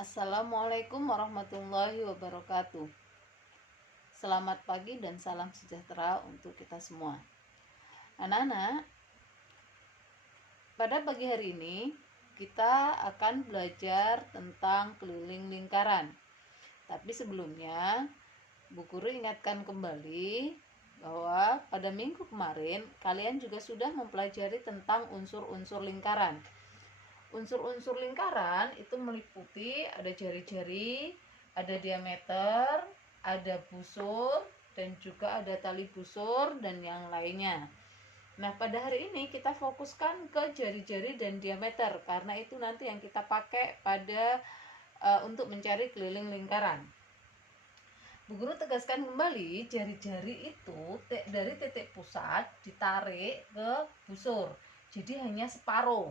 Assalamualaikum warahmatullahi wabarakatuh. Selamat pagi dan salam sejahtera untuk kita semua. Anak-anak, pada pagi hari ini kita akan belajar tentang keliling lingkaran. Tapi sebelumnya, Bu Guru ingatkan kembali bahwa pada minggu kemarin kalian juga sudah mempelajari tentang unsur-unsur lingkaran. Unsur-unsur lingkaran itu meliputi ada jari-jari, ada diameter, ada busur, dan juga ada tali busur dan yang lainnya. Nah, pada hari ini kita fokuskan ke jari-jari dan diameter karena itu nanti yang kita pakai pada untuk mencari keliling lingkaran. Bu Guru tegaskan kembali, jari-jari itu dari titik pusat ditarik ke busur. Jadi hanya separuh.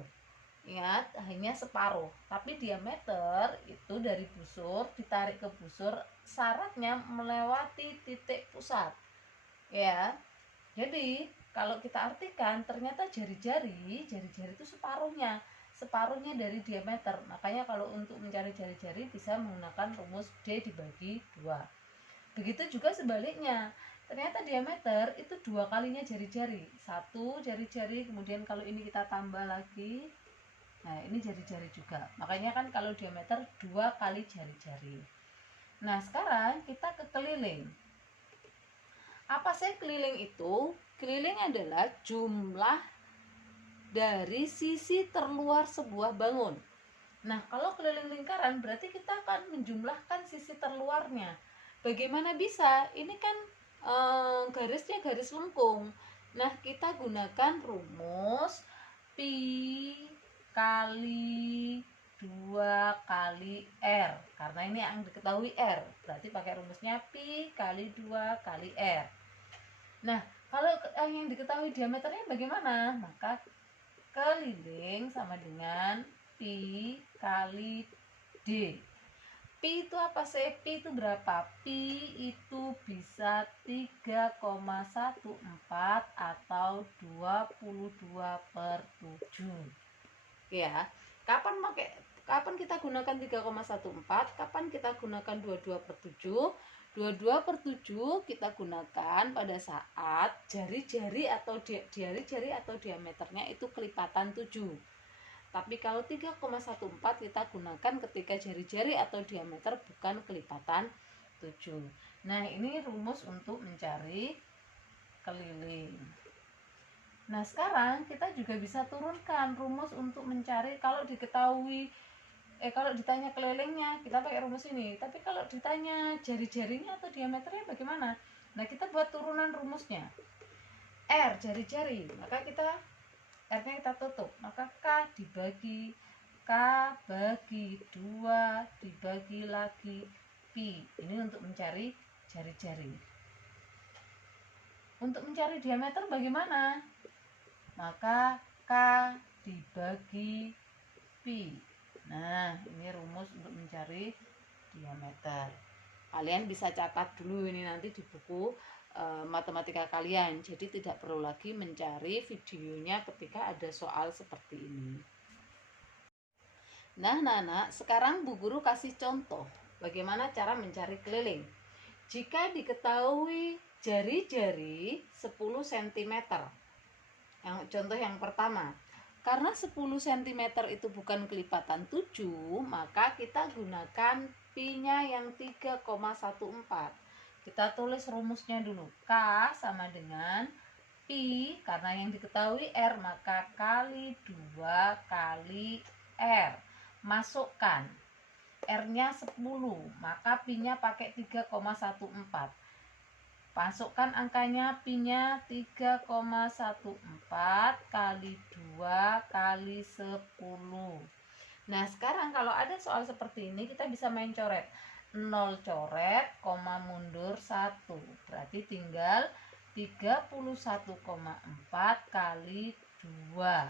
Ingat, hanya separuh. Tapi diameter itu dari busur ditarik ke busur, syaratnya melewati titik pusat. Ya. Jadi, kalau kita artikan ternyata jari-jari itu separuhnya dari diameter. Makanya kalau untuk mencari jari-jari bisa menggunakan rumus D dibagi 2. Begitu juga sebaliknya, ternyata diameter itu 2 kalinya jari-jari. 1 jari-jari, kemudian kalau ini kita tambah lagi, nah ini jari-jari juga. Makanya kan kalau diameter 2 kali jari-jari. Nah sekarang kita ke keliling. Apa sih keliling itu? Keliling adalah jumlah dari sisi terluar sebuah bangun. Nah kalau keliling lingkaran berarti kita akan menjumlahkan sisi terluarnya. Bagaimana bisa? Ini kan garisnya garis lengkung. Nah kita gunakan rumus pi kali 2 kali R, karena ini yang diketahui R, berarti pakai rumusnya pi kali 2 kali R. Nah kalau yang diketahui diameternya bagaimana? Maka keliling sama dengan pi kali D. Pi itu apa sih? Pi itu berapa? Pi itu bisa 3,14 atau 22/7. Ya. Kapan kita gunakan 3,14? Kapan kita gunakan 22/7? 22/7 kita gunakan pada saat jari-jari atau diameternya itu kelipatan 7. Tapi kalau 3,14 kita gunakan ketika jari-jari atau diameter bukan kelipatan 7. Nah, ini rumus untuk mencari keliling. Nah, sekarang kita juga bisa turunkan rumus untuk mencari kalau ditanya kelilingnya, kita pakai rumus ini. Tapi kalau ditanya jari-jarinya atau diameternya bagaimana? Nah, kita buat turunan rumusnya. R jari-jari, maka R-nya kita tutup, maka K bagi 2 dibagi lagi Pi. Ini untuk mencari jari-jari. Untuk mencari diameter bagaimana? Maka K dibagi Pi. Nah, ini rumus untuk mencari diameter. Kalian bisa catat dulu ini nanti di buku matematika kalian. Jadi tidak perlu lagi mencari videonya ketika ada soal seperti ini. Nah, sekarang Bu Guru kasih contoh bagaimana cara mencari keliling. Jika diketahui jari-jari 10 cm. Contoh yang pertama, karena 10 cm itu bukan kelipatan 7, maka kita gunakan pi-nya yang 3,14. Kita tulis rumusnya dulu. K sama dengan pi, karena yang diketahui R, maka kali 2 kali R. Masukkan R-nya 10, maka pi-nya pakai 3,14. Masukkan angkanya, pi-nya 3,14 kali 2 kali 10. Nah, sekarang kalau ada soal seperti ini, kita bisa main coret. 0 coret, koma mundur 1. Berarti tinggal 31,4 kali 2.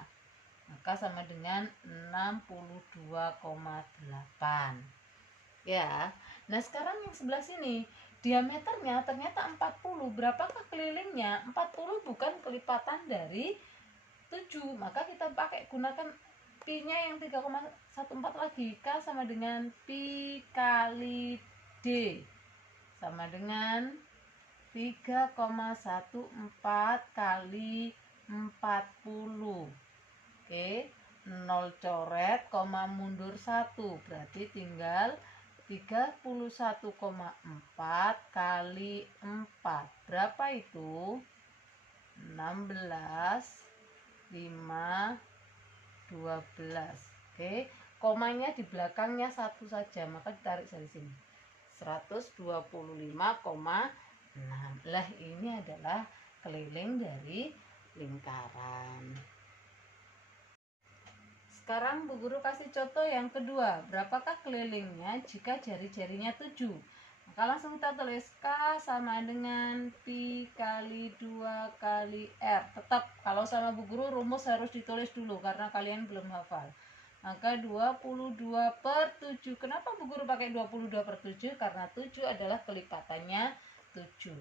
Maka sama dengan 62,8. Ya. Nah, sekarang yang sebelah sini, diameternya ternyata 40. Berapakah kelilingnya? 40 bukan kelipatan dari 7. Maka kita gunakan Pi-nya yang 3,14 lagi. K sama dengan Pi kali D sama dengan 3,14 kali 40. Oke, 0 coret, koma mundur 1. Berarti tinggal 31,4 kali 4. Berapa itu? 16, 5, 12. Oke, komanya di belakangnya 1 saja, maka ditarik dari sini. 125,6. Lah, ini adalah keliling dari lingkaran. Sekarang Bu Guru kasih contoh yang kedua. Berapakah kelilingnya jika jari-jarinya 7? Maka langsung kita tulis K sama dengan Pi kali 2 kali R. Tetap kalau sama Bu Guru rumus harus ditulis dulu karena kalian belum hafal. Maka 22/7. Kenapa Bu Guru pakai 22/7? Karena 7 adalah kelipatannya 7.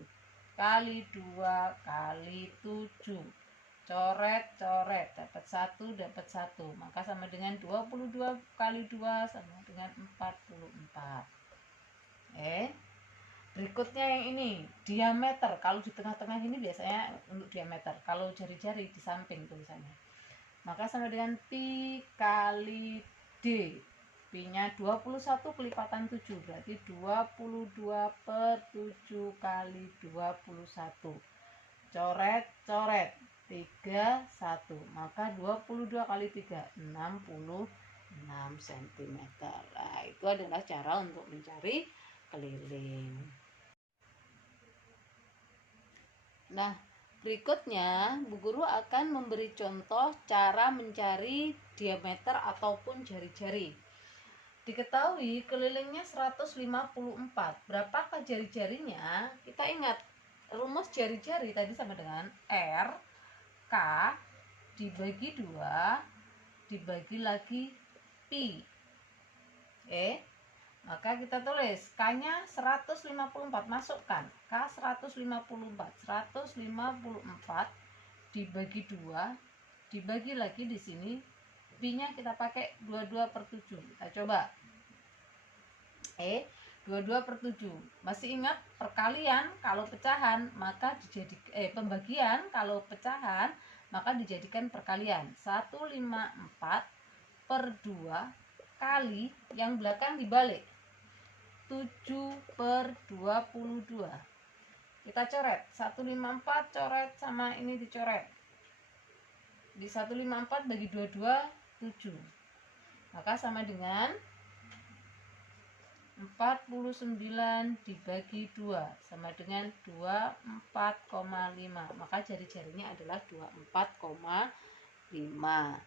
Kali 2 kali 7. Coret, coret, dapat 1, dapat 1. Maka sama dengan 22 kali 2 sama dengan 44. Berikutnya yang ini, diameter. Kalau di tengah-tengah ini biasanya untuk diameter. Kalau jari-jari di samping tulisannya. Maka sama dengan Pi kali D. Pi-nya 21 kelipatan 7. Berarti 22/7 kali 21. Coret, coret. 3, 1. Maka 22 kali 3, 66 cm. Nah, itu adalah cara untuk mencari keliling. Nah, berikutnya Bu Guru akan memberi contoh cara mencari diameter ataupun jari-jari. Diketahui kelilingnya 154. Berapakah jari-jarinya? Kita ingat rumus jari-jari tadi sama dengan R K dibagi 2 dibagi lagi Pi. Maka kita tulis K-nya 154, masukkan K 154. 154 dibagi 2 dibagi lagi di sini Pi-nya kita pakai 22/7. Kita coba. 22/7. Masih ingat perkalian kalau pecahan maka pembagian kalau pecahan maka dijadikan perkalian. 154/2 kali yang belakang dibalik. 7/22. Kita coret. 154 coret sama ini dicoret. Di 154 bagi 22 7. Maka sama dengan 49 dibagi 2 sama dengan 24,5. Maka jari-jarinya adalah 24,5.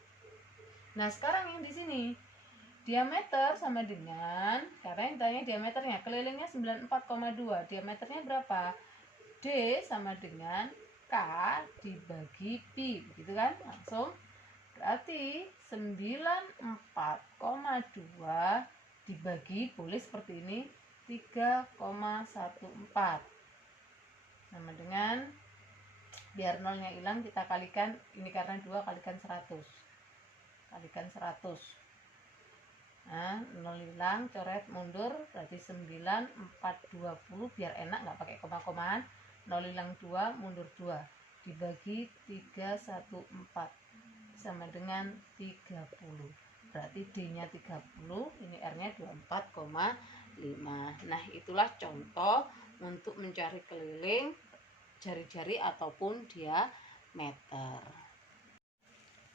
Nah, sekarang yang di sini diameter sama dengan, karena yang tanya diameternya, kelilingnya 94,2. Diameternya berapa? D sama dengan K dibagi Pi, begitu kan? Langsung berarti 94,2 dibagi, boleh seperti ini, 3,14 sama dengan, biar nolnya hilang kita kalikan, ini karena 2 kalikan 100, kalikan 100. Nah, 0 hilang, coret mundur, berarti 9420, biar enak nggak pakai koma-komaan. 0 hilang 2, mundur 2 dibagi 314 sama dengan 30. Berarti D-nya 30, ini R-nya 24,5. Nah, itulah contoh untuk mencari keliling jari-jari ataupun diameter.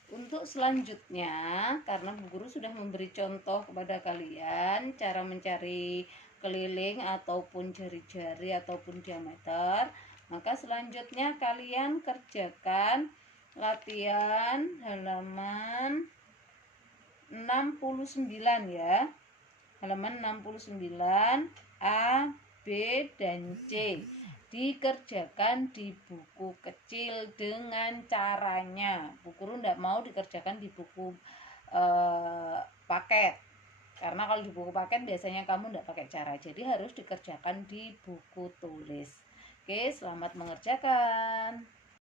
Untuk selanjutnya, karena Bu Guru sudah memberi contoh kepada kalian cara mencari keliling ataupun jari-jari ataupun diameter, maka selanjutnya kalian kerjakan latihan halaman 69 ya. Halaman 69 A, B, dan C. Dikerjakan di buku kecil dengan caranya. Bu Guru tidak mau dikerjakan di buku paket. Karena kalau di buku paket biasanya kamu tidak pakai cara. Jadi harus dikerjakan di buku tulis. Oke, selamat mengerjakan.